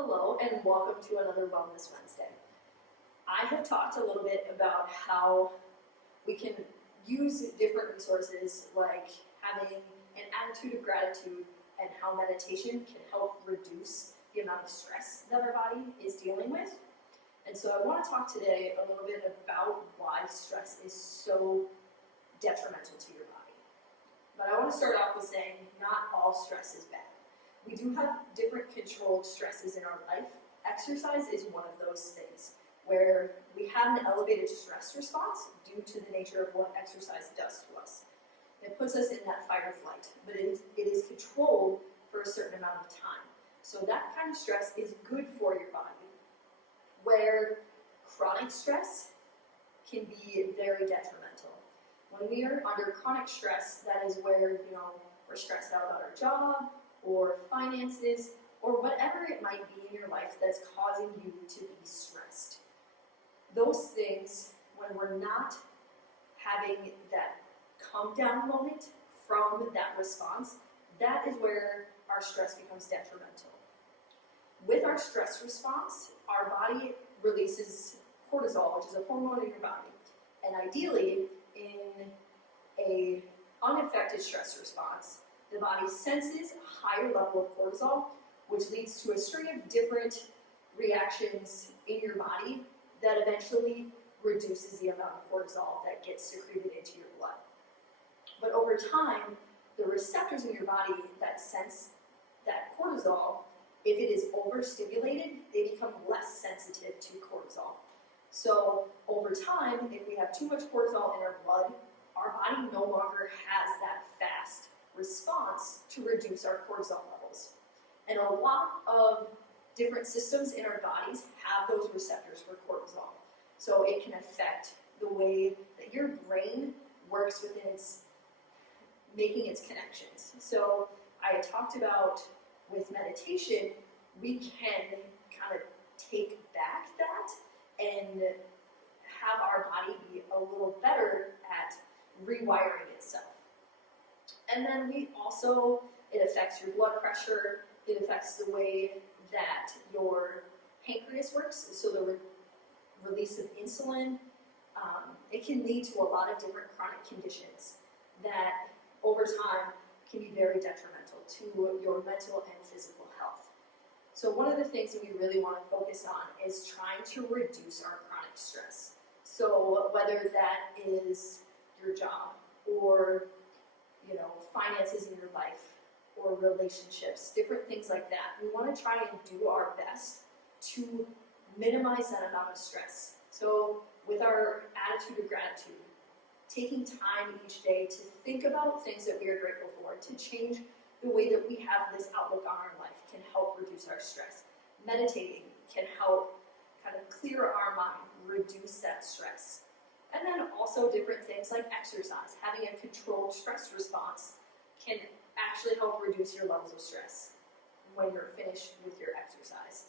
Hello and welcome to another Wellness Wednesday. I have talked a little bit about how we can use different resources like having an attitude of gratitude and how meditation can help reduce the amount of stress that our body is dealing with. And so I want to talk today a little bit about why stress is so detrimental to your body. But I want to start off with saying not all stress is bad. We do have different controlled stresses in our life. Exercise is one of those things where we have an elevated stress response due to the nature of what exercise does to us. It puts us in that fight or flight, but it is controlled for a certain amount of time. So that kind of stress is good for your body, where chronic stress can be very detrimental. When we are under chronic stress, that is where we're stressed out about our job, or finances, or whatever it might be in your life that's causing you to be stressed. Those things, when we're not having that calm down moment from that response, that is where our stress becomes detrimental. With our stress response, our body releases cortisol, which is a hormone in your body. And ideally, in an unaffected stress response, the body senses a higher level of cortisol, which leads to a string of different reactions in your body that eventually reduces the amount of cortisol that gets secreted into your blood. But over time, the receptors in your body that sense that cortisol, if it is overstimulated, they become less sensitive to cortisol. So over time, if we have too much cortisol in our blood, our body no longer has that fast response to reduce our cortisol levels. And a lot of different systems in our bodies have those receptors for cortisol. So it can affect the way that your brain works within making its connections. So I had talked about with meditation, we can kind of take back that and have our body be a little better at rewiring itself. And then it affects your blood pressure, it affects the way that your pancreas works, so the release of insulin. It can lead to a lot of different chronic conditions that over time can be very detrimental to your mental and physical health. So one of the things that we really want to focus on is trying to reduce our chronic stress. So whether that is your job or finances in your life or relationships, different things like that. We want to try and do our best to minimize that amount of stress. So with our attitude of gratitude, taking time each day to think about things that we are grateful for, to change the way that we have this outlook on our life can help reduce our stress. Meditating can help kind of clear our mind, reduce that stress. And then also different things like exercise. Having a controlled stress response can actually help reduce your levels of stress when you're finished with your exercise.